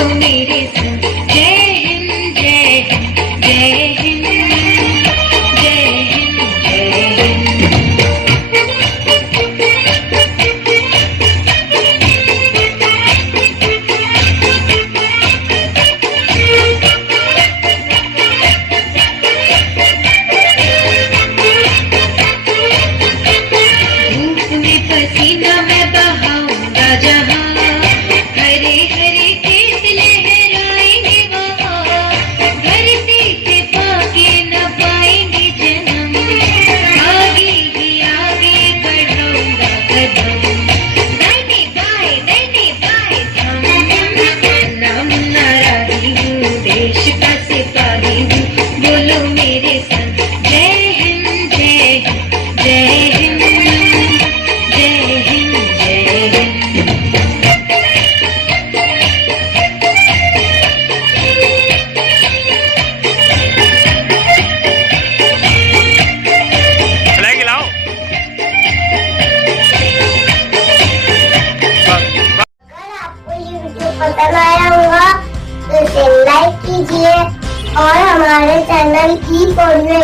बोलो मेरे संग जय हिंद जय हिंद जय हिंद जय हिंद जय हिंद। धूप में पसीना मैं बहाऊंगा जहाँ, हरे हरे खेत लहराएंगे वहाँ, धरती से पाके न पाएंगे जन्म, आगे ही आगे बढ़ाऊंगा कदम, दाहिने बाएं थम। मुन्ना मुन्ना राही हूँ, देश का सिपाही हूँ, बोलो मेरे संग जय हिंद जय हिंद जय हिंद जय हिंद जय हिंद। लाएगी लाओ। अगर आपको ये वीडियो पसंद आया होगा तो इसे लाइक कीजिए और हमारे चैनल की फॉलो